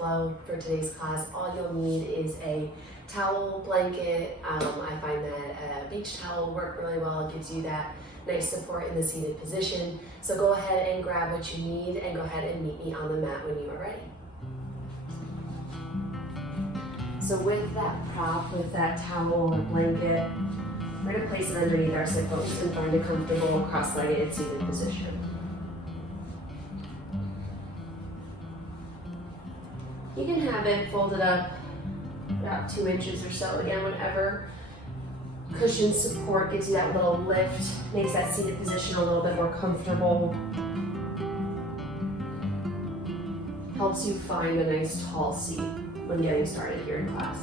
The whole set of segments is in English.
flow for today's class. All you'll need is a towel, blanket. I find that a beach towel work really well. It gives you that nice support in the seated position. So go ahead and grab what you need and go ahead and meet me on the mat when you are ready. So with that prop, with that towel or blanket, we're going to place it underneath our sit bones and find a comfortable cross-legged seated position. You can have it folded up about 2 inches or so. Again, whatever cushion support gives you that little lift, makes that seated position a little bit more comfortable. Helps you find a nice tall seat when getting started here in class.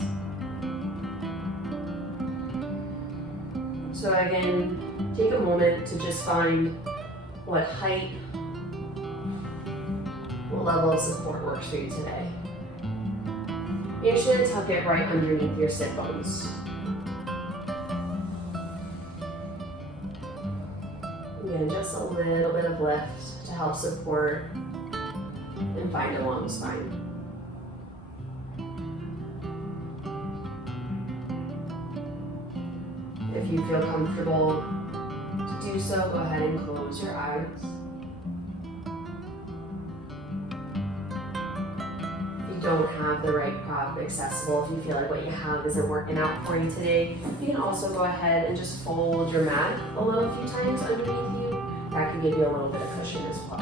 So again, take a moment to just find what height, what level of support works for you today. You're just going to tuck it right underneath your sit bones. Again, just a little bit of lift to help support and find a long spine. If you feel comfortable to do so, go ahead and close your eyes. If you don't have the right prop accessible, if you feel like what you have isn't working out for you today, you can also go ahead and just fold your mat a few times underneath you. That can give you a little bit of cushion as well.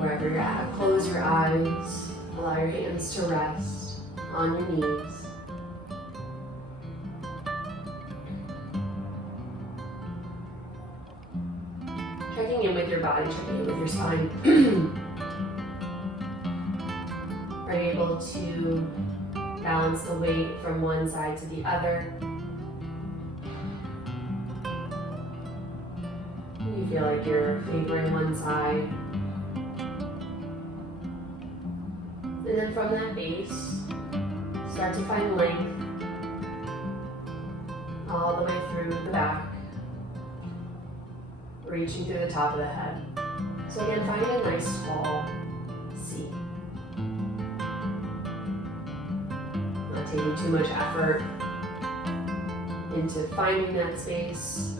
Wherever you're at, close your eyes, allow your hands to rest on your knees. Checking in with your body, checking in with your spine. Are you able to balance the weight from one side to the other? You feel like you're favoring one side. And then from that base, start to find length all the way through the back, reaching through the top of the head. So again, find a nice tall seat. Not taking too much effort into finding that space.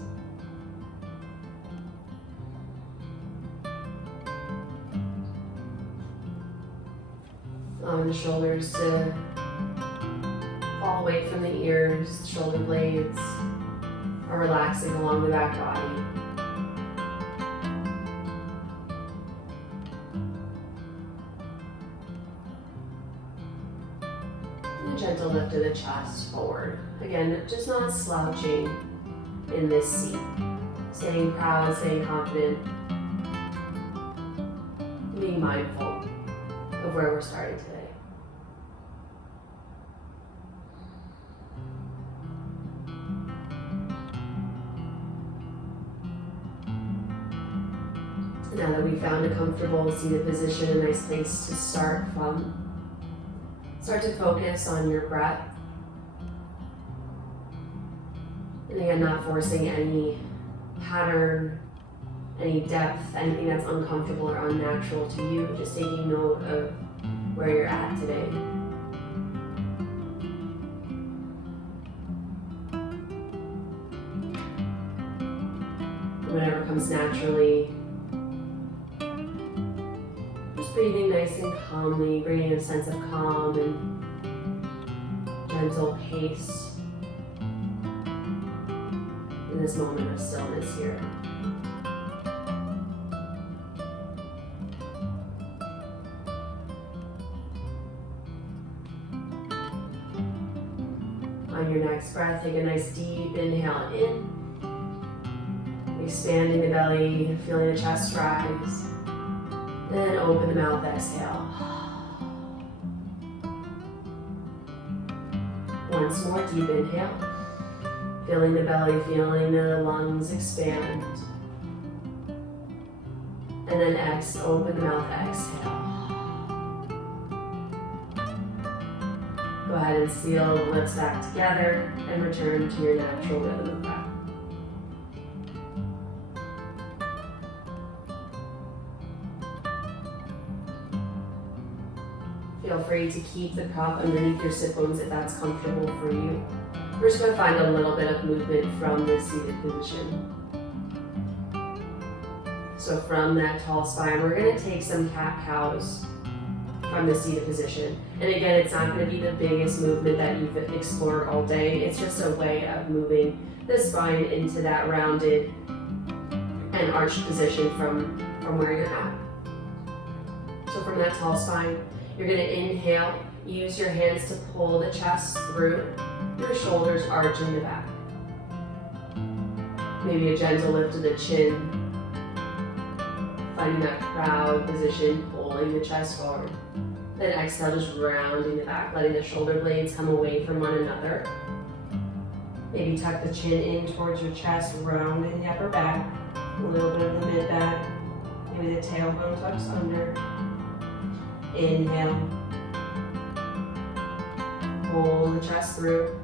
Allowing the shoulders to fall away from the ears, shoulder blades are relaxing along the back body. A gentle lift of the chest forward. Again, just not slouching in this seat. Staying proud, staying confident, being mindful of where we're starting today. Now that we've found a comfortable seated position, a nice place to start from, start to focus on your breath. And again, not forcing any pattern, any depth, anything that's uncomfortable or unnatural to you, just taking note of where you're at today. Whatever comes naturally, just breathing nice and calmly, bringing a sense of calm and gentle pace in this moment of stillness here. On your next breath, take a nice deep inhale in, expanding the belly, feeling the chest rise, and then open the mouth, exhale. Once more, deep inhale, feeling the belly, feeling the lungs expand, and then open the mouth, exhale. Go ahead and seal the lips back together and return to your natural rhythm of breath. Feel free to keep the prop underneath your sit bones if that's comfortable for you. We're just going to find a little bit of movement from the seated position. So from that tall spine, we're going to take some cat-cows from the seated position. And again, it's not going to be the biggest movement that you've explored all day. It's just a way of moving the spine into that rounded and arched position from where you're at. So from that tall spine, you're going to inhale, use your hands to pull the chest through, your shoulders arch in the back. Maybe a gentle lift of the chin, finding that proud position, pulling the chest forward. Then exhale, just rounding the back, letting the shoulder blades come away from one another. Maybe tuck the chin in towards your chest, rounding the upper back, a little bit of the mid back. Maybe the tailbone tucks under. Inhale. Pull the chest through.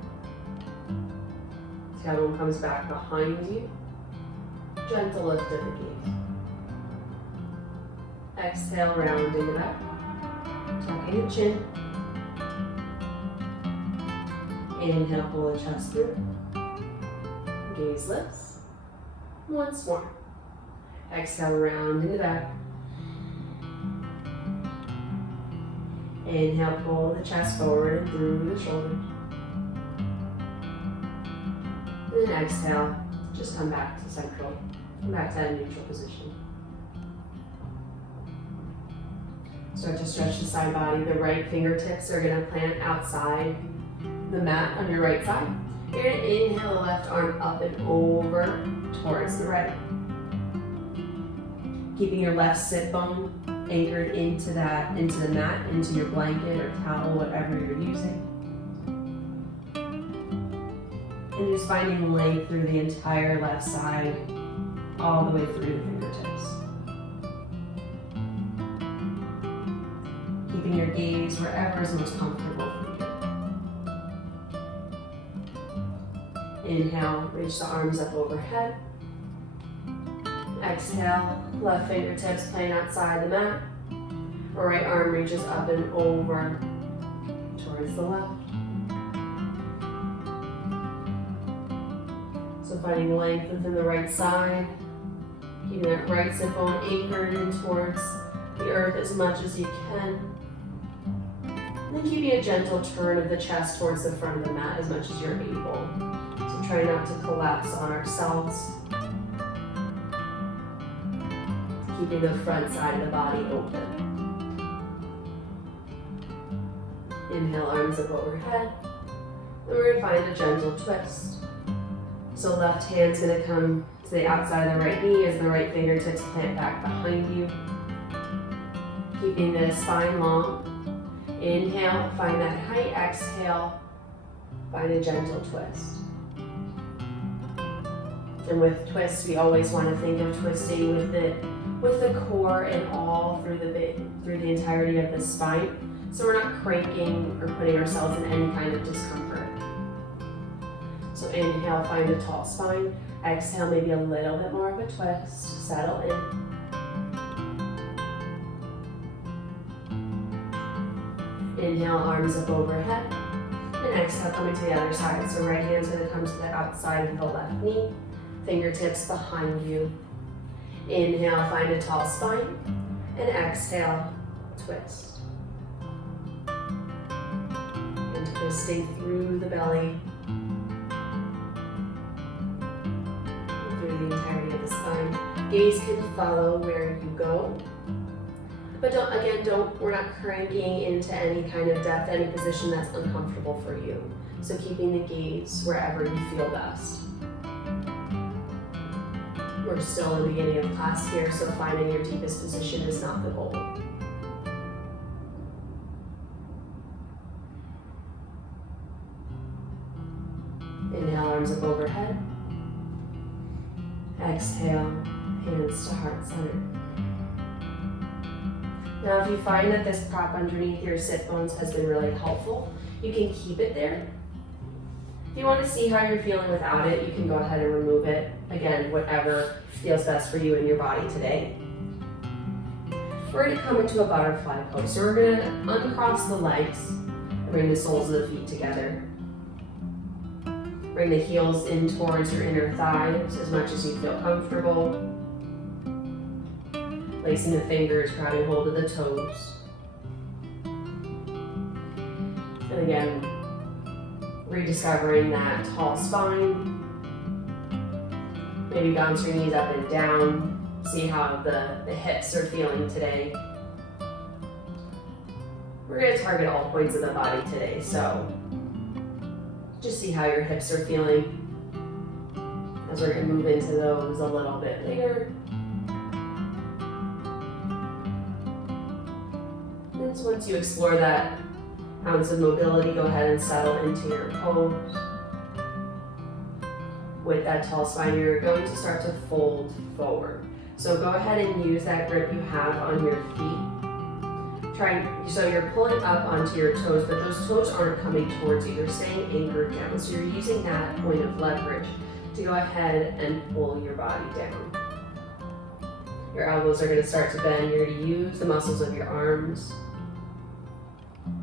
Tailbone comes back behind you. Gentle lift of the gaze. Exhale, rounding the back. Tucking the chin. Inhale, pull the chest through. Gaze lifts. Once more. Exhale, rounding the back. Inhale, pull the chest forward and through the shoulders. And then exhale, just come back to central. Come back to that neutral position. Start to stretch the side body. The right fingertips are going to plant outside the mat on your right side. You're going to inhale the left arm up and over towards the right. Keeping your left sit bone anchored into the mat, into your blanket or towel, whatever you're using. And just finding length through the entire left side, all the way through the fingertips. Keeping your gaze wherever is most comfortable for you. Inhale, reach the arms up overhead. Exhale, left fingertips playing outside the mat. Right arm reaches up and over towards the left. So finding length within the right side. Keeping that right sit bone anchored in towards the earth as much as you can. And then keeping a gentle turn of the chest towards the front of the mat as much as you're able. So try not to collapse on ourselves. Keeping the front side of the body open. Inhale, arms up overhead. Then we're going to find a gentle twist. So left hand's going to come to the outside of the right knee as the right fingertips plant back behind you. Keeping the spine long. Inhale, find that height. Exhale, find a gentle twist. And with twists, we always want to think of twisting with the core and all through the entirety of the spine. So we're not cranking or putting ourselves in any kind of discomfort. So inhale, find a tall spine. Exhale, maybe a little bit more of a twist. Settle in. Inhale, arms up overhead. And exhale, coming to the other side. So right hand's going to come to the outside of the left knee. Fingertips behind you. Inhale, find a tall spine. And exhale, twist. And twisting through the belly. Through the entirety of the spine. Gaze can follow where you go. But we're not cranking into any kind of depth, any position that's uncomfortable for you. So keeping the gaze wherever you feel best. We're still in the beginning of class here, so finding your deepest position is not the goal. Inhale, arms up overhead. Exhale, hands to heart center. Now, if you find that this prop underneath your sit bones has been really helpful, you can keep it there. If you want to see how you're feeling without it, you can go ahead and remove it. Again, whatever feels best for you and your body today. we're going to come into a butterfly pose. So we're going to uncross the legs and bring the soles of the feet together. Bring the heels in towards your inner thighs as much as you feel comfortable. Placing the fingers, grabbing hold of the toes. And again, rediscovering that tall spine. Maybe bounce your knees up and down. See how the hips are feeling today. We're going to target all points of the body today, so just see how your hips are feeling as we're going to move into those a little bit later. And so once you explore that ounce of mobility, go ahead and settle into your pose. With that tall spine, you're going to start to fold forward. So go ahead and use that grip you have on your feet. So you're pulling up onto your toes, but those toes aren't coming towards you. You're staying anchored down. So you're using that point of leverage to go ahead and pull your body down. Your elbows are going to start to bend. You're going to use the muscles of your arms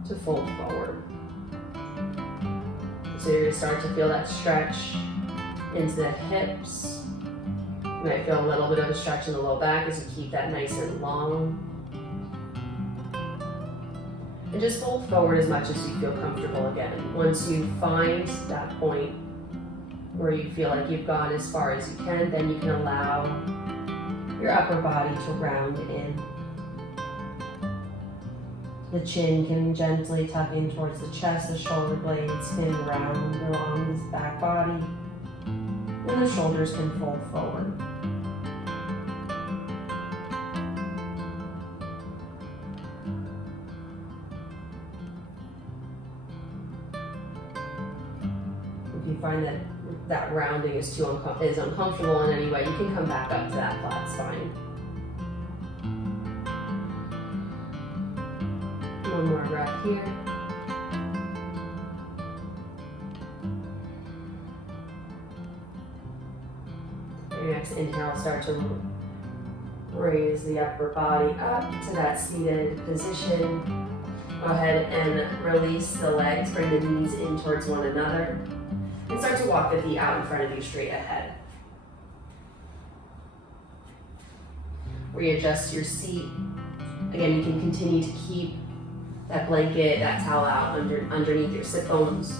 to fold forward. So you're going to start to feel that stretch into the hips. You might feel a little bit of a stretch in the low back as you keep that nice and long. And just fold forward as much as you feel comfortable again. Once you find that point where you feel like you've gone as far as you can, then you can allow your upper body to round in. The chin can gently tuck in towards the chest, the shoulder blades can round along this back body, and the shoulders can fold forward. If you find that rounding is uncomfortable in any way, you can come back up to that flat spine. One more breath here. Your next inhale, start to raise the upper body up to that seated position. Go ahead and release the legs, bring the knees in towards one another, and start to walk the feet out in front of you straight ahead. Readjust your seat. Again, you can continue to keep that blanket, that towel out underneath your sit bones.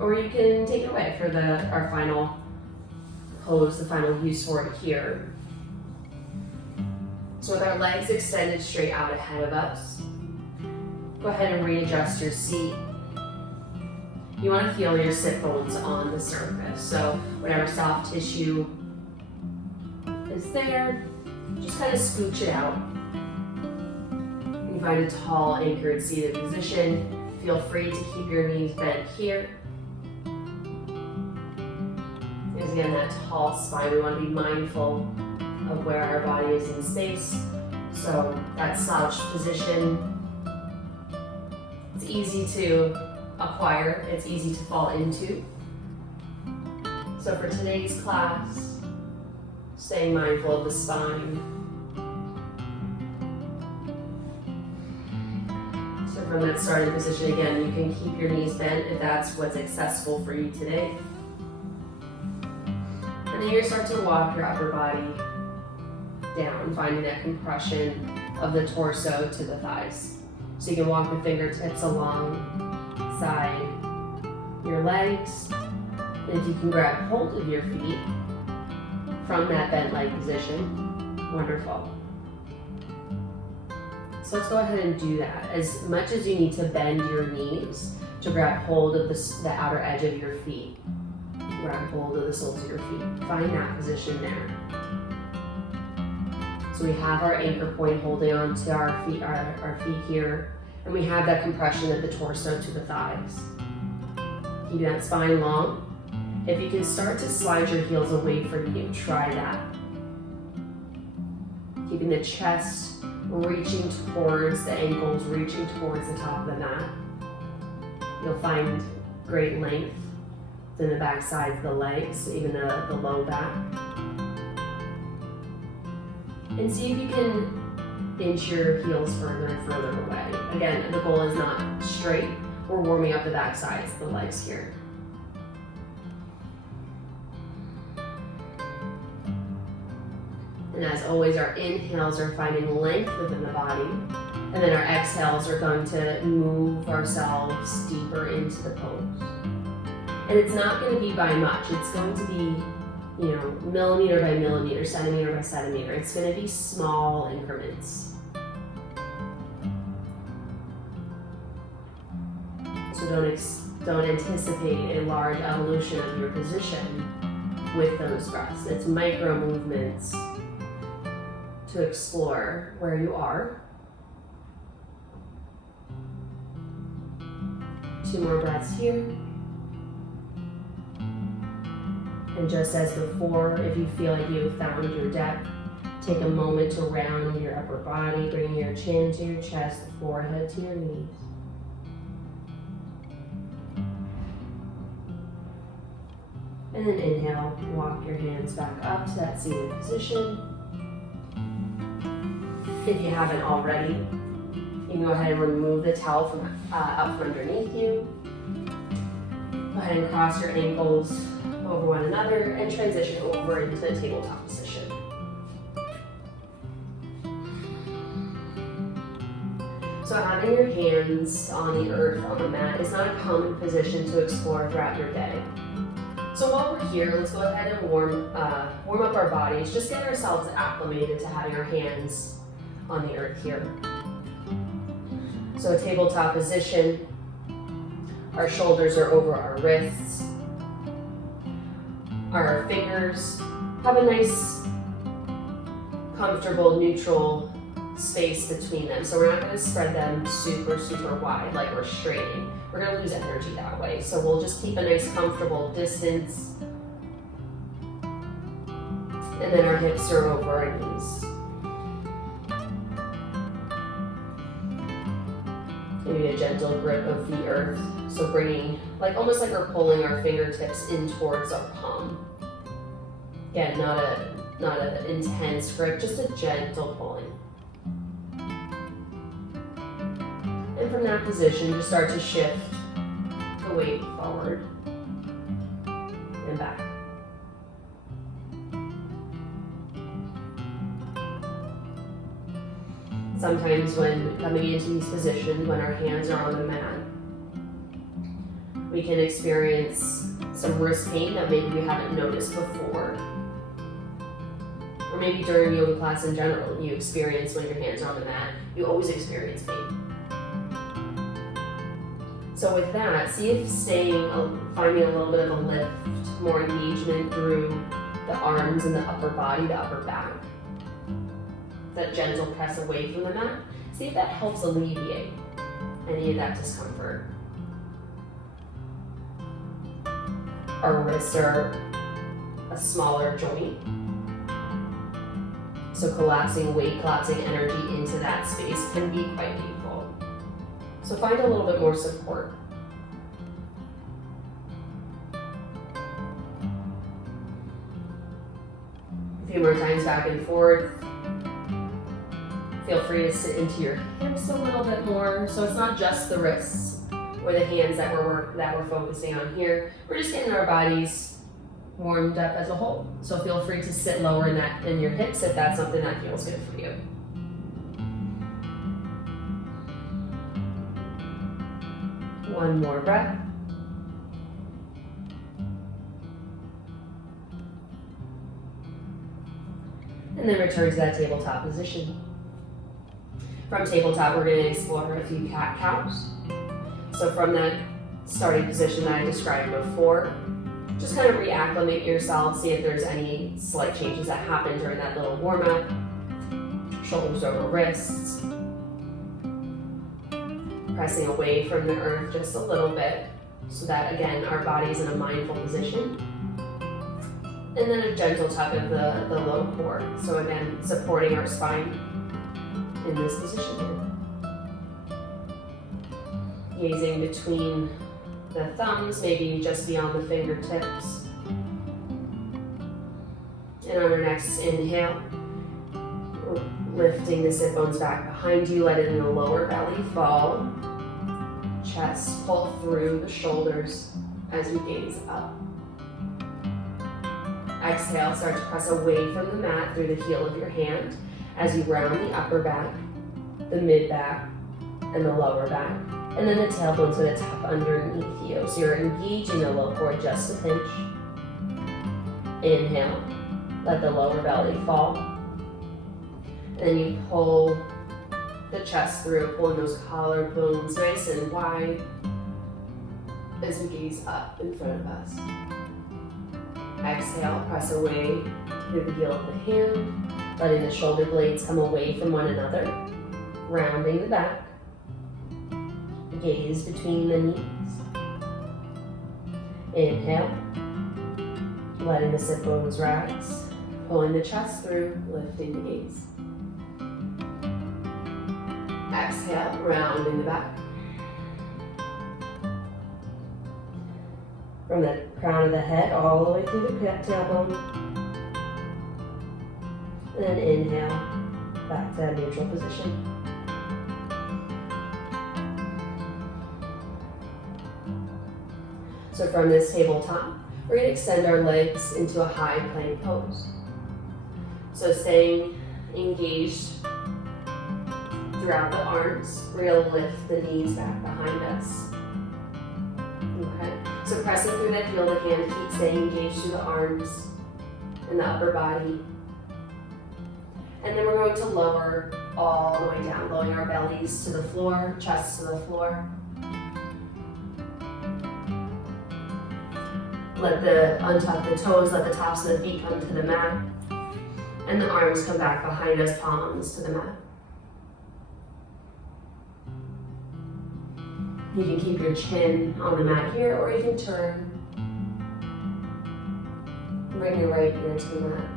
Or you can take it away for our final pose, the final use for it here. So with our legs extended straight out ahead of us, go ahead and readjust your seat. You want to feel your sit bones on the surface. So whatever soft tissue is there, just kind of scooch it out. You find a tall, anchored, seated position. Feel free to keep your knees bent here. Because again, that tall spine, we want to be mindful of where our body is in space. So that slouched position, it's easy to acquire, it's easy to fall into. So for today's class, staying mindful of the spine. So from that starting position, again, you can keep your knees bent if that's what's accessible for you today. And then you start to walk your upper body down, finding that compression of the torso to the thighs. So you can walk the fingertips alongside your legs. And if you can grab hold of your feet from that bent leg position, wonderful. So let's go ahead and do that. As much as you need to bend your knees to grab hold of the outer edge of your feet. Grab hold of the soles of your feet. Find that position there. So we have our anchor point holding on to our feet here, and we have that compression of the torso to the thighs. Keep that spine long. If you can start to slide your heels away from you, try that. Keeping the chest reaching towards the ankles, reaching towards the top of the mat. You'll find great length in the back sides of the legs, even the low back. And see if you can inch your heels further and further away. Again, the goal is not straight. We're warming up the back sides, the legs here. And as always, our inhales are finding length within the body. And then our exhales are going to move ourselves deeper into the pose. And it's not going to be by much. It's going to be, millimeter by millimeter, centimeter by centimeter. It's going to be small increments. So don't anticipate a large evolution of your position with those breaths. It's micro movements to explore where you are. 2 more breaths here. And just as before, if you feel like you've found your depth, take a moment to round your upper body, bringing your chin to your chest, the forehead to your knees. And then inhale, walk your hands back up to that seated position. If you haven't already, you can go ahead and remove the towel from out from underneath you. Go ahead and cross your ankles over one another and transition over into the tabletop position. So having your hands on the earth, on the mat, is not a common position to explore throughout your day. So while we're here, let's go ahead and warm up our bodies, just get ourselves acclimated to having our hands on the earth here. So a tabletop position, our shoulders are over our wrists. Our fingers have a nice, comfortable, neutral space between them. So we're not going to spread them super, super wide like we're straightening. We're going to lose energy that way. So we'll just keep a nice, comfortable distance. And then our hips are over our knees. Maybe a gentle grip of the earth. So bringing, almost like we're pulling our fingertips in towards our palm. Again, not an intense grip, just a gentle pulling. And from that position, just start to shift the weight forward and back. Sometimes when coming into these positions, when our hands are on the mat, we can experience some wrist pain that maybe we haven't noticed before. Or maybe during yoga class in general, you experience when your hands are on the mat, you always experience pain. So with that, see if finding a little bit of a lift, more engagement through the arms and the upper body, the upper back. That gentle press away from the mat. See if that helps alleviate any of that discomfort. Our wrists are a smaller joint. So collapsing weight, collapsing energy into that space can be quite painful. So find a little bit more support. A few more times back and forth. Feel free to sit into your hips a little bit more. So it's not just the wrists or the hands that we're focusing on here. We're just getting our bodies warmed up as a whole. So feel free to sit lower in your hips if that's something that feels good for you. One more breath. And then return to that tabletop position. From tabletop, we're going to explore a few cat-cows. So from that starting position that I described before, just kind of reacclimate yourself, see if there's any slight changes that happen during that little warm-up. Shoulders over wrists. Pressing away from the earth just a little bit so that, again, our body's in a mindful position. And then a gentle tug of the low core. So again, supporting our spine in this position here. Gazing between the thumbs, maybe just beyond the fingertips. And on our next inhale, lifting the sit bones back behind you, letting the lower belly fall. Chest pull through the shoulders as you gaze up. Exhale, start to press away from the mat through the heel of your hand as you round the upper back, the mid back, and the lower back. And then the tailbone's going to tap underneath you. So you're engaging the low core just a pinch. Inhale, let the lower belly fall. And then you pull the chest through, pulling those collarbones nice and wide as we gaze up in front of us. Exhale, press away through the heel of the hand, letting the shoulder blades come away from one another, rounding the back. Gaze between the knees. Inhale, letting the sit bones rise, pulling the chest through, lifting the gaze. Exhale, rounding the back. From the crown of the head all the way through the tailbone. And then inhale, back to that neutral position. So from this tabletop, we're going to extend our legs into a high plank pose. So staying engaged throughout the arms, we're going to lift the knees back behind us. Okay, so pressing through that heel of the hand, keep staying engaged through the arms and the upper body. And then we're going to lower all the way down, lowering our bellies to the floor, chest to the floor. Untuck the toes, let the tops of the feet come to the mat. And the arms come back behind us, palms to the mat. You can keep your chin on the mat here, or you can turn. Bring your right ear to the mat.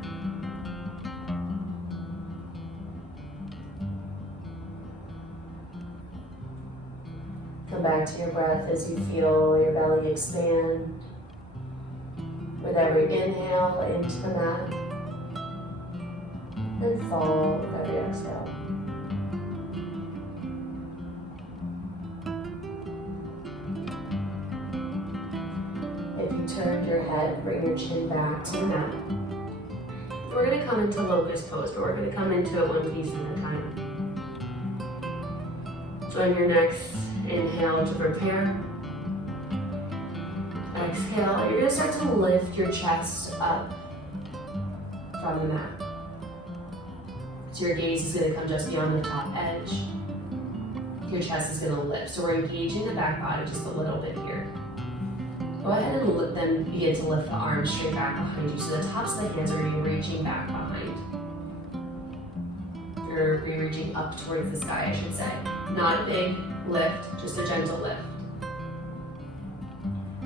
Come back to your breath as you feel your belly expand. With every inhale into the mat, and fall with every exhale. If you turned your head, bring your chin back to the mat. We're going to come into locust pose, but we're going to come into it one piece at a time. Join your next inhale to prepare. Exhale, you're going to start to lift your chest up from the mat. So your gaze is going to come just beyond the top edge. Your chest is going to lift. So we're engaging the back body just a little bit here. Go ahead and then begin to lift the arms straight back behind you. So the tops of the hands are going to be reaching back behind. You're reaching up towards the sky, I should say. Not a big lift, just a gentle lift.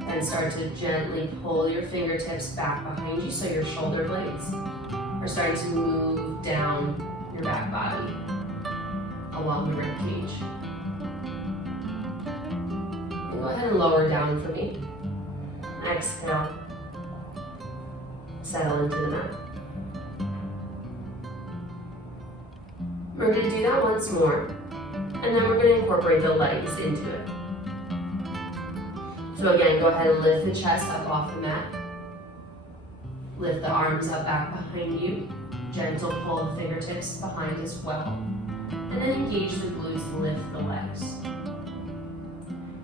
And start to gently pull your fingertips back behind you so your shoulder blades are starting to move down your back body along the rib cage. And go ahead and lower down for me. Exhale. Settle into the mat. We're going to do that once more, and then we're going to incorporate the legs into it. So again, go ahead and lift the chest up off the mat. Lift the arms up back behind you. Gentle pull the fingertips behind as well. And then engage the glutes and lift the legs.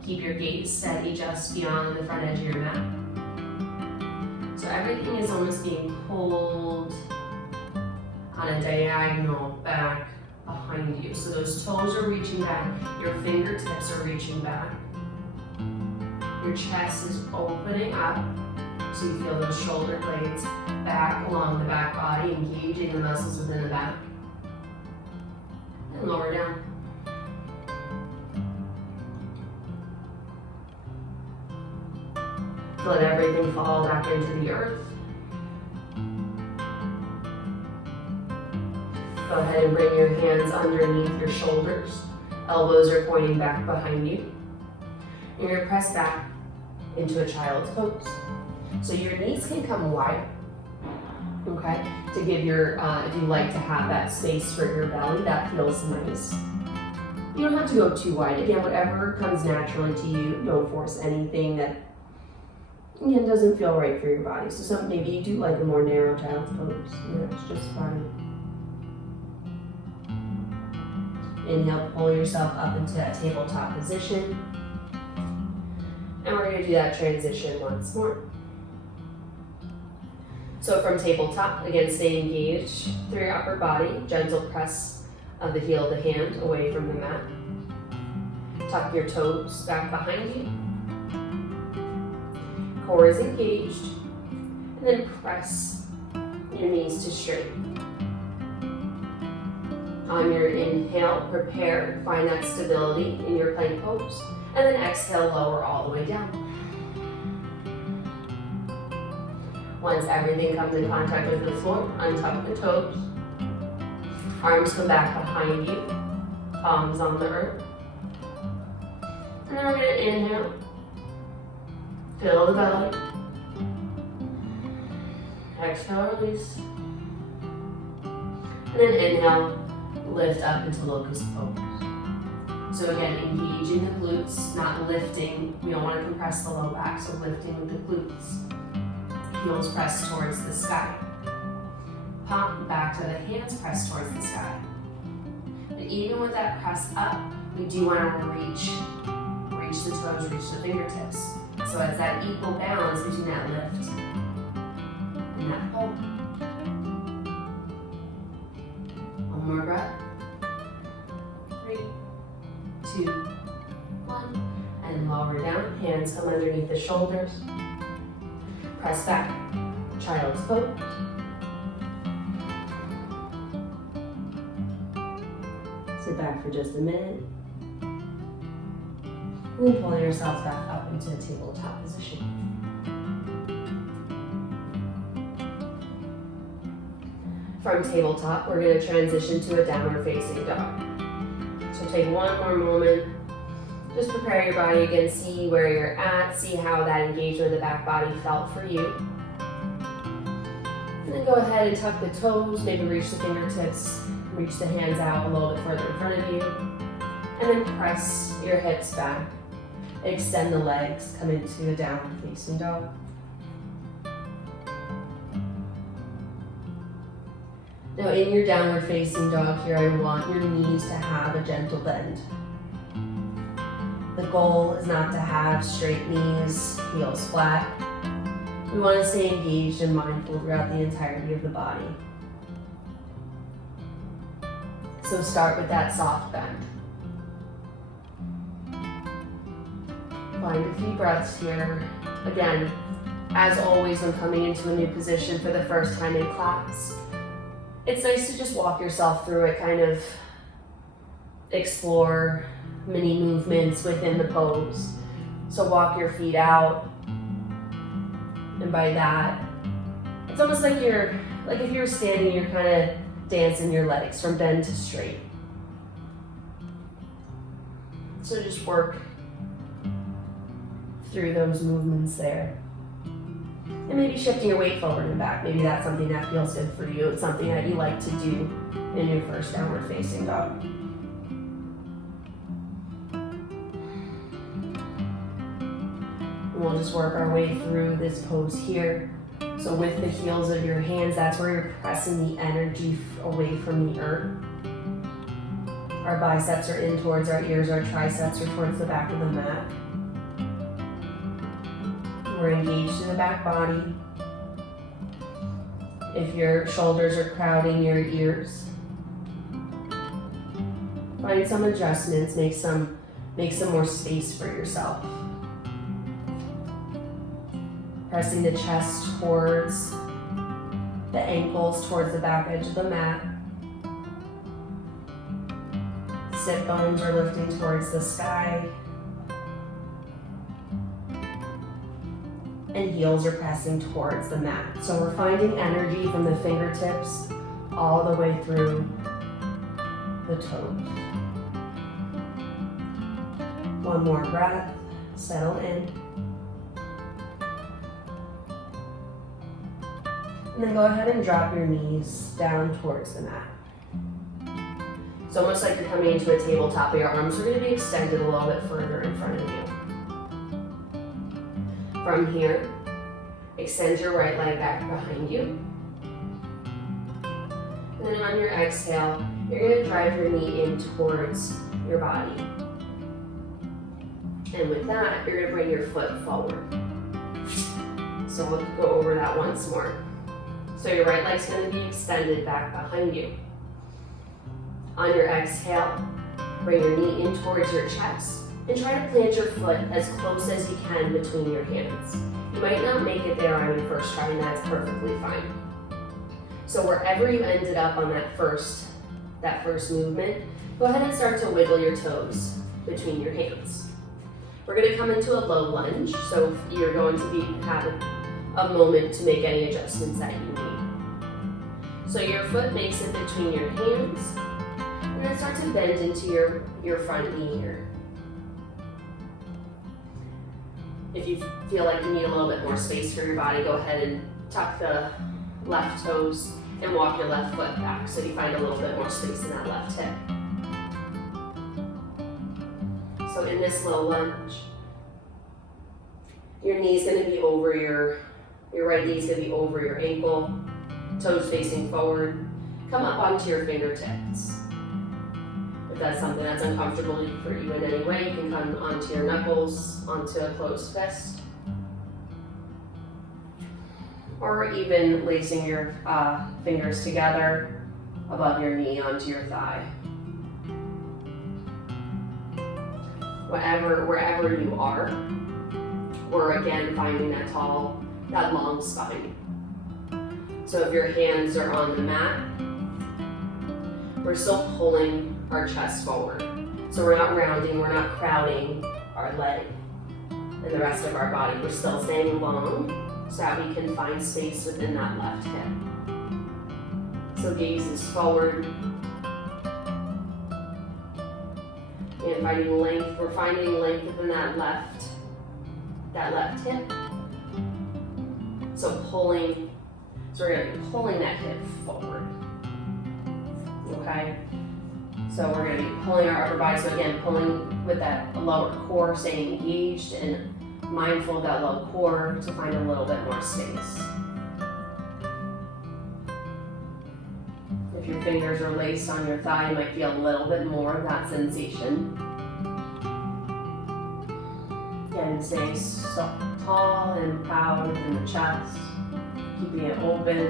Keep your gaze steady just beyond the front edge of your mat. So everything is almost being pulled on a diagonal back behind you. So those toes are reaching back, your fingertips are reaching back. Your chest is opening up, so you feel those shoulder blades back along the back body, engaging the muscles within the back. And lower down. Let everything fall back into the earth. Go ahead and bring your hands underneath your shoulders. Elbows are pointing back behind you. You're going to press back into a child's pose. So your knees can come wide okay? To give your, if you like to have that space for your belly, that feels nice. You don't have to go too wide. Again, whatever comes naturally to you, don't force anything that, again, doesn't feel right for your body. So maybe you do like a more narrow child's pose. That's just fine. Inhale, pull yourself up into that tabletop position. And we're going to do that transition once more. So from tabletop, again, stay engaged through your upper body. Gentle press of the heel of the hand away from the mat. Tuck your toes back behind you. Core is engaged. And then press your knees to straight. On your inhale, prepare, find that stability in your plank pose. And then exhale, lower all the way down. Once everything comes in contact with the floor, untuck the toes. Arms come back behind you, palms on the earth. And then we're going to inhale, fill the belly. Exhale, release. And then inhale, lift up into locust pose. So again, engaging the glutes, not lifting. We don't want to compress the low back, so lifting with the glutes. Heels press towards the sky. Palm back to the hands press towards the sky. But even with that press up, we do want to reach the toes, reach the fingertips. So it's that equal balance between that lift and that pull. One more breath. 3, 2, 1. And lower down. Hands come underneath the shoulders. Press back. Child's pose. Sit back for just a minute. And then pull yourselves back up into a tabletop position. From tabletop, we're going to transition to a downward facing dog. So take one more moment. Just prepare your body again, see where you're at, see how that engagement of the back body felt for you. And then go ahead and tuck the toes, maybe reach the fingertips, reach the hands out a little bit further in front of you. And then press your hips back. Extend the legs, come into a downward facing dog. Now in your downward facing dog here, I want your knees to have a gentle bend. The goal is not to have straight knees, heels flat. We want to stay engaged and mindful throughout the entirety of the body. So start with that soft bend. Find a few breaths here. Again, as always when coming into a new position for the first time in class, it's nice to just walk yourself through it, kind of explore mini movements within the pose. So walk your feet out, and by that, it's almost like if you're standing, you're kind of dancing your legs from bend to straight. So just work through those movements there. And maybe shifting your weight forward and back. Maybe that's something that feels good for you. It's something that you like to do in your first downward facing dog. And we'll just work our way through this pose here. So with the heels of your hands, that's where you're pressing the energy away from the earth. Our biceps are in towards our ears, our triceps are towards the back of the mat. We're engaged in the back body. If your shoulders are crowding your ears, find some adjustments, make some more space for yourself. Pressing the chest towards the ankles, towards the back edge of the mat. Sit bones are lifting towards the sky. And heels are pressing towards the mat. So we're finding energy from the fingertips all the way through the toes. One more breath, settle in. And then go ahead and drop your knees down towards the mat. It's almost like you're coming into a tabletop, but your arms are going to be extended a little bit further in front of you. From here, extend your right leg back behind you. And then on your exhale, you're going to drive your knee in towards your body. And with that, you're going to bring your foot forward. So we'll go over that once more. So your right leg's going to be extended back behind you. On your exhale, bring your knee in towards your chest and try to plant your foot as close as you can between your hands. You might not make it there on your first try, and that's perfectly fine. So wherever you ended up on that first movement, go ahead and start to wiggle your toes between your hands. We're going to come into a low lunge, so you're going to have a moment to make any adjustments that you need. So your foot makes it between your hands, and then start to bend into your front knee here. If you feel like you need a little bit more space for your body, go ahead and tuck the left toes and walk your left foot back so you find a little bit more space in that left hip. So in this low lunge, your knee's going to be over your right knee's going to be over your ankle, toes facing forward. Come up onto your fingertips. If that's something that's uncomfortable for you in any way, you can come onto your knuckles, onto a closed fist. Or even lacing your fingers together above your knee onto your thigh. Wherever you are, we're again finding that long spine. So if your hands are on the mat, we're still pulling our chest forward. So we're not rounding, we're not crowding our leg and the rest of our body. We're still staying long so that we can find space within that left hip. So gaze is forward. And finding length, we're finding length within that left hip. So we're going to be pulling that hip forward. Okay? So we're going to be pulling our upper body. So again, pulling with that lower core, staying engaged and mindful of that low core to find a little bit more space. If your fingers are laced on your thigh, you might feel a little bit more of that sensation. Again, staying so tall and proud in the chest, keeping it open,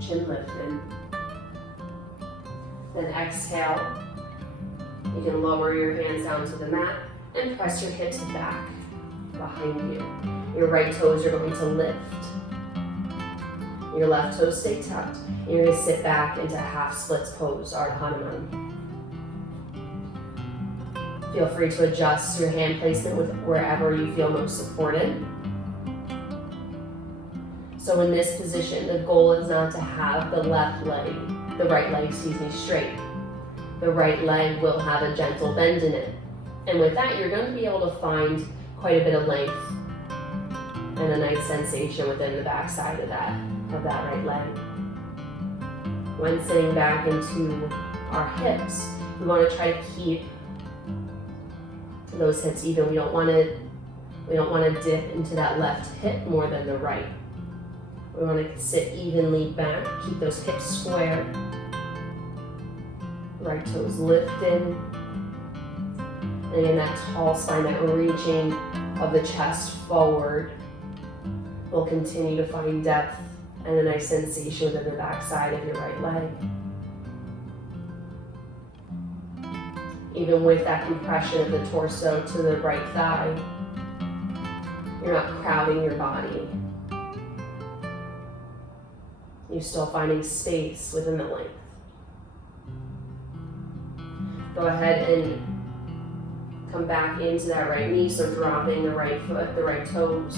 chin lifted. Then exhale. You can lower your hands down to the mat and press your hips back behind you. Your right toes are going to lift. Your left toes stay tucked. And you're going to sit back into half splits pose, Ardha Hanuman. Feel free to adjust your hand placement with wherever you feel most supported. So in this position, the goal is not to have the right leg, straight. The right leg will have a gentle bend in it. And with that, you're going to be able to find quite a bit of length and a nice sensation within the back side of that right leg. When sitting back into our hips, we want to try to keep those hips even. We don't want to dip into that left hip more than the right. We want to sit evenly back, keep those hips square. Right toes lifted. And again, that tall spine, that reaching of the chest forward will continue to find depth and a nice sensation within the back side of your right leg. Even with that compression of the torso to the right thigh, you're not crowding your body. You're still finding space within the length. Go ahead and come back into that right knee, so dropping the right foot, the right toes,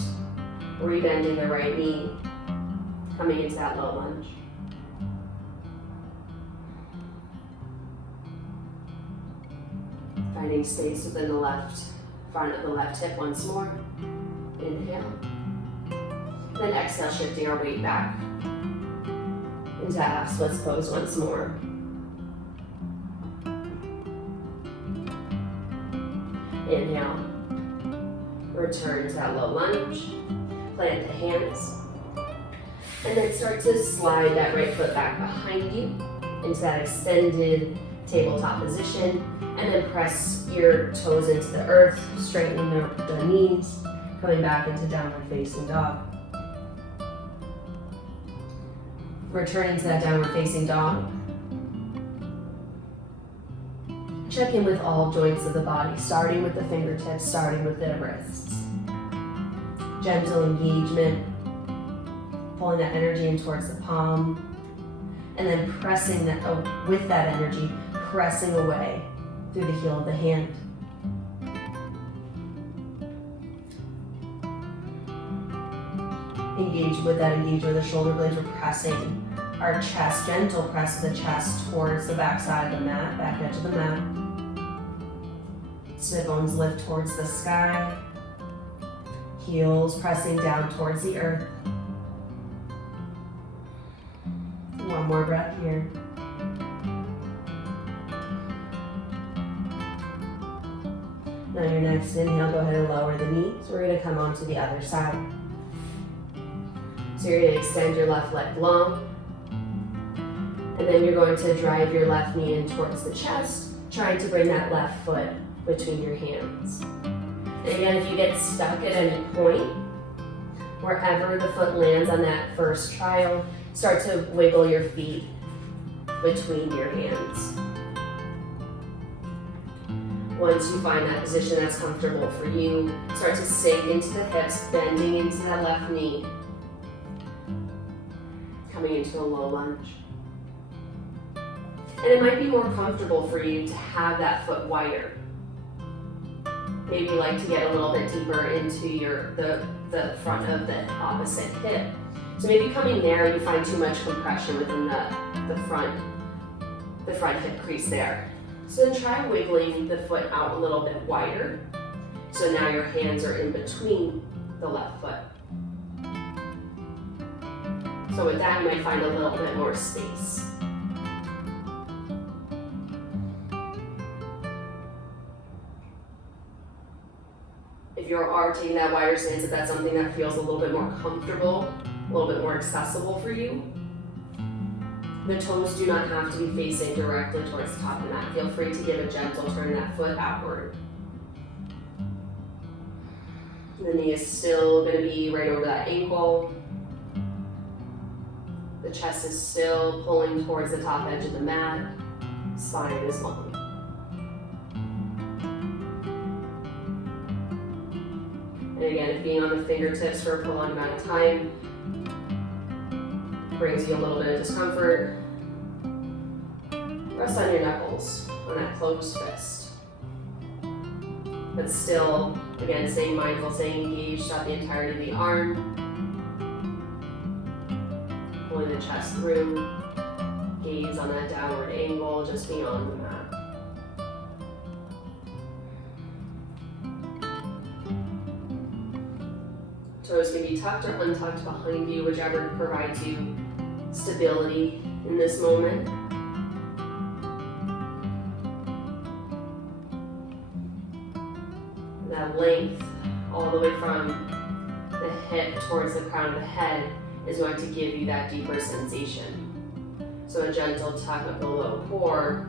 rebending the right knee, coming into that low lunge. Finding space within the front of the left hip once more. Inhale. Then exhale, shifting our weight back into half splits pose once more. Inhale, return to that low lunge, plant the hands, and then start to slide that right foot back behind you into that extended tabletop position, and then press your toes into the earth, straightening the knees, coming back into downward facing dog. Returning to that downward facing dog. Check in with all joints of the body, starting with the fingertips, starting with the wrists. Gentle engagement, pulling that energy in towards the palm, and then pressing that with that energy, pressing away through the heel of the hand. Engage with that, engage with the shoulder blades. We're pressing our chest, gentle press of the chest towards the back side of the mat, back edge of the mat. Sit bones lift towards the sky. Heels pressing down towards the earth. One more breath here. Now your next inhale, go ahead and lower the knees. We're going to come onto the other side. So you're going to extend your left leg long. And then you're going to drive your left knee in towards the chest, trying to bring that left foot between your hands. And again, if you get stuck at any point, wherever the foot lands on that first trial, start to wiggle your feet between your hands. Once you find that position that's comfortable for you, start to sink into the hips, bending into that left knee, coming into a low lunge. And it might be more comfortable for you to have that foot wider. Maybe you like to get a little bit deeper into the front of the opposite hip. So maybe coming there, you find too much compression within the front hip crease there. So then try wiggling the foot out a little bit wider. So now your hands are in between the left foot. So with that, you might find a little bit more space. If you are taking that wider stance, if that's something that feels a little bit more comfortable, a little bit more accessible for you, the toes do not have to be facing directly towards the top of the mat. Feel free to give a gentle turn that foot outward. The knee is still going to be right over that ankle. The chest is still pulling towards the top edge of the mat. Spine is long. And again, if being on the fingertips for a prolonged amount of time brings you a little bit of discomfort, rest on your knuckles on that closed fist. But still, again, staying mindful, staying engaged throughout the entirety of the arm. Pulling the chest through, gaze on that downward angle just beyond the mat. Toes can be tucked or untucked behind you, whichever provides you stability in this moment. That length all the way from the hip towards the crown of the head is going to give you that deeper sensation. So a gentle tuck of the low core,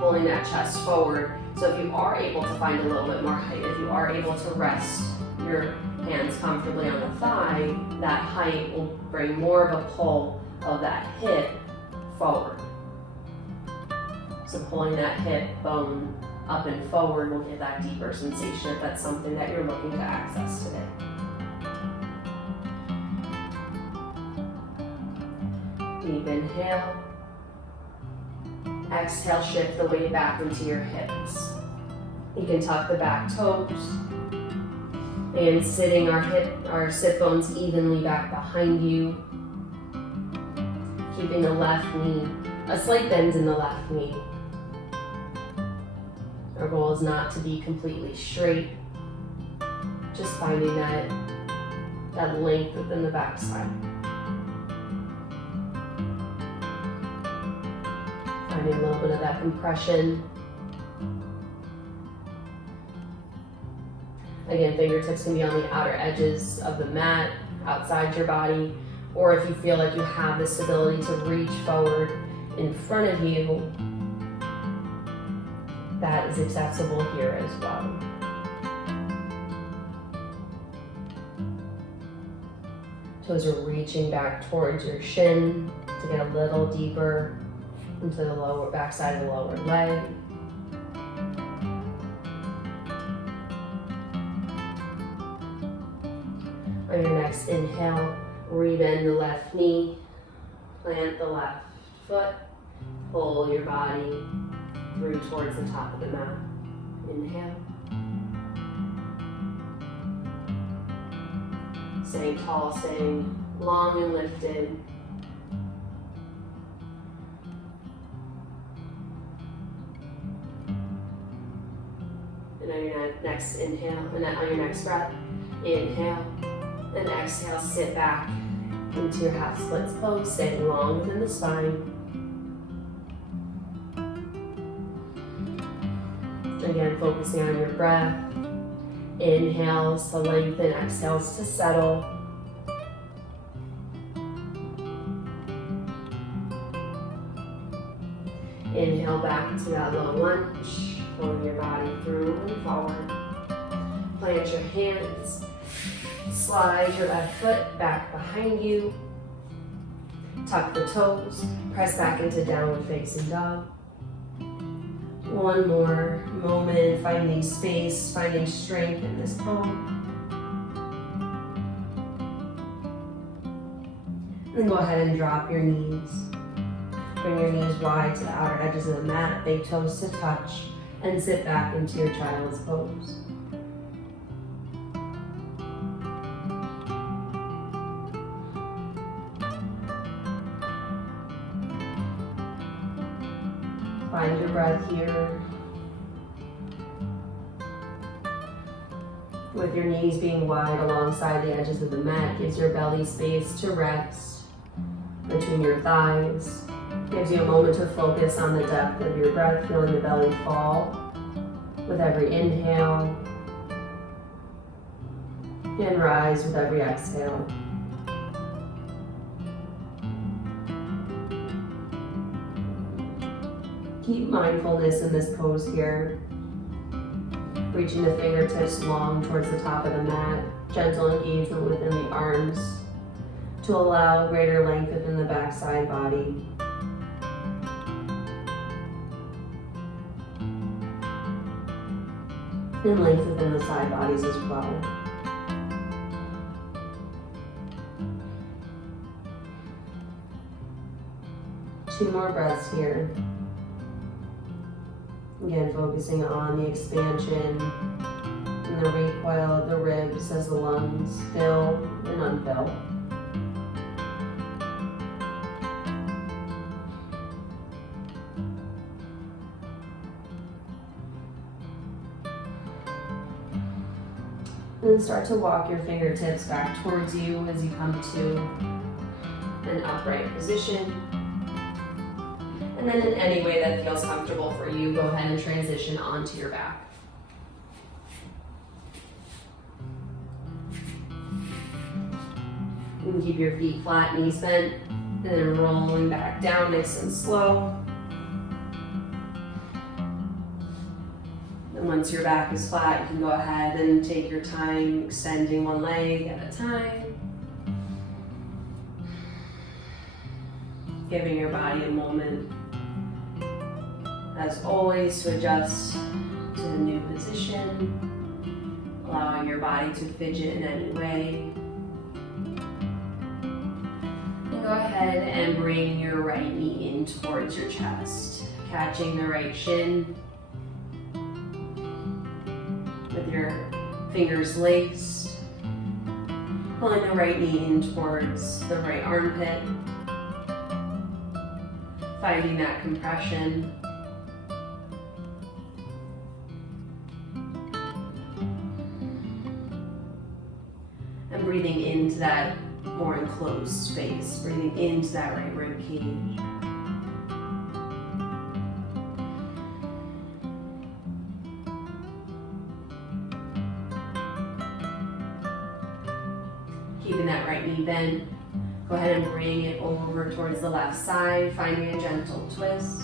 pulling that chest forward. So if you are able to find a little bit more height, if you are able to rest your hands comfortably on the thigh, that height will bring more of a pull of that hip forward. So pulling that hip bone up and forward will give that deeper sensation if that's something that you're looking to access today. Deep inhale. Exhale, shift the weight back into your hips. You can tuck the back toes. And sitting our sit bones evenly back behind you. Keeping the left knee, a slight bend in the left knee. Our goal is not to be completely straight. Just finding that that length within the backside. Finding a little bit of that compression. Again, fingertips can be on the outer edges of the mat, outside your body, or if you feel like you have this ability to reach forward in front of you, that is accessible here as well. Toes are reaching back towards your shin to get a little deeper into the lower backside of the lower leg. On your next inhale, rebend the left knee, plant the left foot, pull your body through towards the top of the mat. Inhale. Staying tall, staying long and lifted. And on your next inhale, and on your next breath, inhale, and exhale, sit back into your half splits pose, staying long within the spine. Again, focusing on your breath. Inhales to lengthen, exhales to settle. Inhale back into that low lunge, pulling your body through and forward. Plant your hands, slide your left foot back behind you. Tuck the toes, press back into downward facing dog. One more moment, finding space, finding strength in this pose. Then go ahead and drop your knees. Bring your knees wide to the outer edges of the mat, big toes to touch, and sit back into your child's pose. Find your breath here. With your knees being wide alongside the edges of the mat, gives your belly space to rest between your thighs. Gives you a moment to focus on the depth of your breath, feeling the belly fall with every inhale and rise with every exhale. Keep mindfulness in this pose here. Reaching the fingertips long towards the top of the mat. Gentle engagement within the arms to allow greater length within the backside body. And length within the side bodies as well. Two more breaths here. Again, focusing on the expansion and the recoil of the ribs as the lungs fill and unfill. And then start to walk your fingertips back towards you as you come to an upright position. And then in any way that feels comfortable for you, go ahead and transition onto your back. You can keep your feet flat, knees bent, and then rolling back down nice and slow. And once your back is flat, you can go ahead and take your time extending one leg at a time. Giving your body a moment, as always, to adjust to the new position, allowing your body to fidget in any way. And go ahead and bring your right knee in towards your chest, catching the right shin with your fingers laced, pulling the right knee in towards the right armpit, finding that compression. And breathing into that more enclosed space, breathing into that right rib cage. Keeping that right knee bent, go ahead and bring it over towards the left side, finding a gentle twist.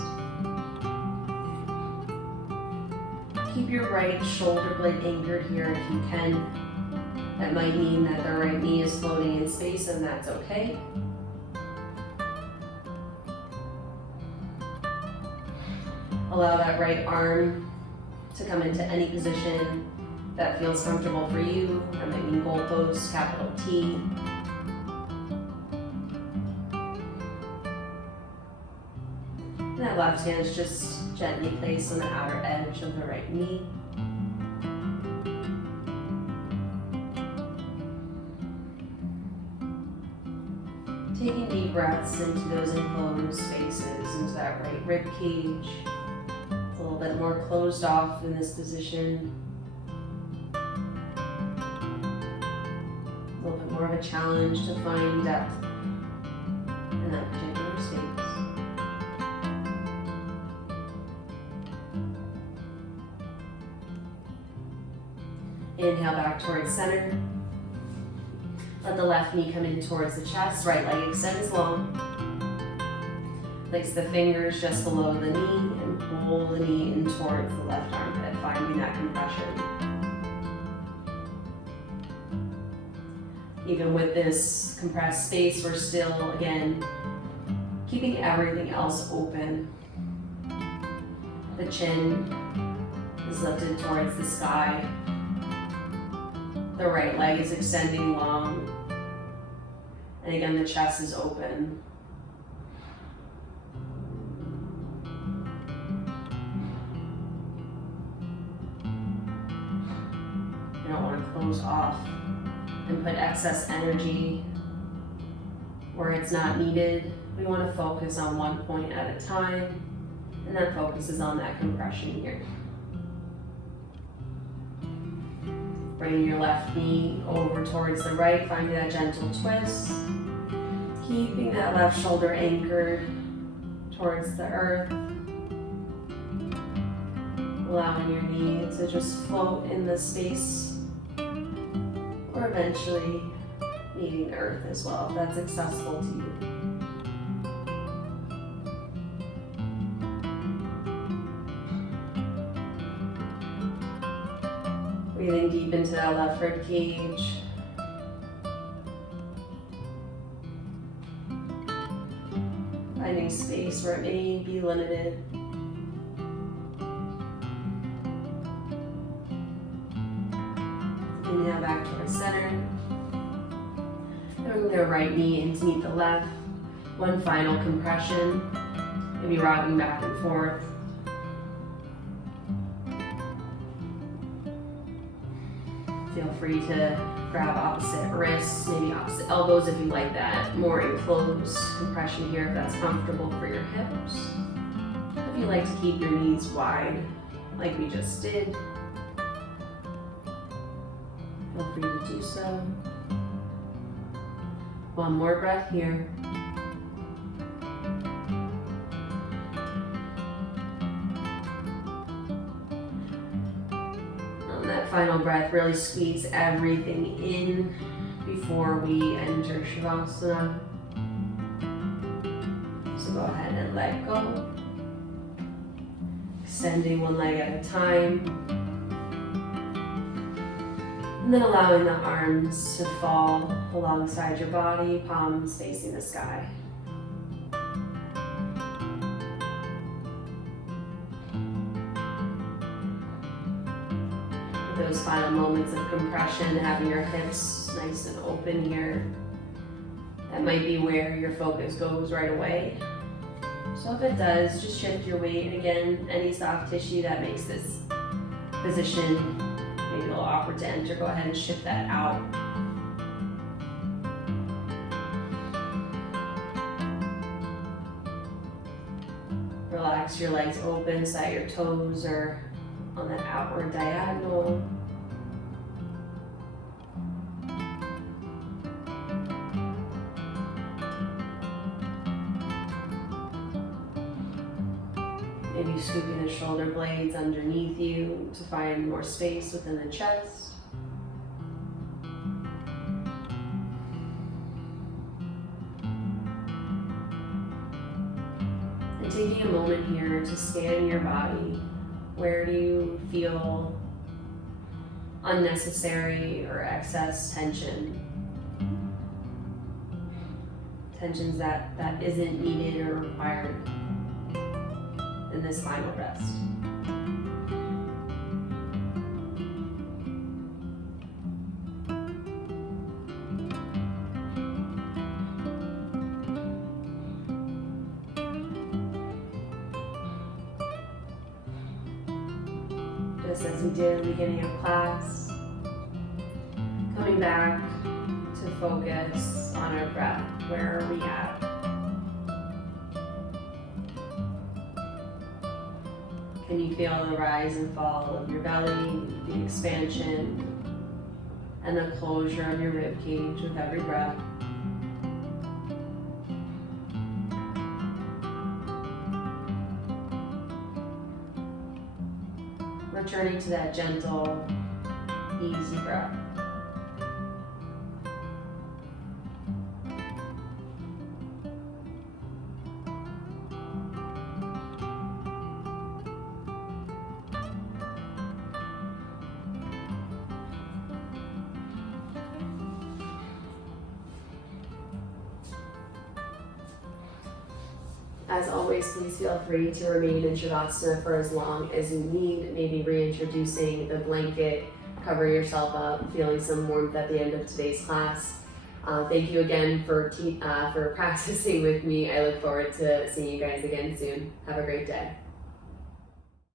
Keep your right shoulder blade anchored here if you can. That might mean that the right knee is floating in space, and that's okay. Allow that right arm to come into any position that feels comfortable for you. That might mean goalpost, capital T. And that left hand is just gently placed on the outer edge of the right knee. Taking deep breaths into those enclosed spaces, into that right rib cage. It's a little bit more closed off in this position. A little bit more of a challenge to find depth in that particular space. Inhale back towards center. Let the left knee come in towards the chest, right leg extends long. Place the fingers just below the knee and pull the knee in towards the left armpit, finding that compression. Even with this compressed space, we're still, again, keeping everything else open. The chin is lifted towards the sky. The right leg is extending long. And again, the chest is open. You don't want to close off and put excess energy where it's not needed. We want to focus on one point at a time, and that focuses on that compression here. Bring your left knee over towards the right, finding that gentle twist. Keeping that left shoulder anchored towards the earth. Allowing your knee to just float in the space, or eventually meeting the earth as well, if that's accessible to you. Breathing deep into that left rib cage. Finding space where it may be limited. Inhale back towards center. Bring the right knee in to meet the left. One final compression. Maybe rocking back and forth. Feel free to grab opposite wrists, maybe opposite elbows if you like that more enclosed compression here, if that's comfortable for your hips. If you like to keep your knees wide, like we just did, feel free to do so. One more breath here. Final breath, really squeeze everything in before we enter Shavasana. So go ahead and let go. Extending one leg at a time. And then allowing the arms to fall alongside your body, palms facing the sky. Those final moments of compression, having your hips nice and open here. That might be where your focus goes right away. So if it does, just shift your weight. And again, any soft tissue that makes this position maybe a little awkward to enter, go ahead and shift that out. Relax your legs open so that your toes are on that outward diagonal. scooping the shoulder blades underneath you to find more space within the chest. And taking a moment here to scan your body. Where do you feel unnecessary or excess tension? Tensions that isn't needed or required in this final rest. Just as we did at the beginning of class, coming back to focus on our breath. Where are we at? Can you feel the rise and fall of your belly, the expansion, and the closure of your rib cage with every breath? Returning to that gentle, easy breath. As always, please feel free to remain in Shavasana for as long as you need, maybe reintroducing the blanket, cover yourself up, feeling some warmth at the end of today's class. Thank you again for practicing with me. I look forward to seeing you guys again soon. Have a great day.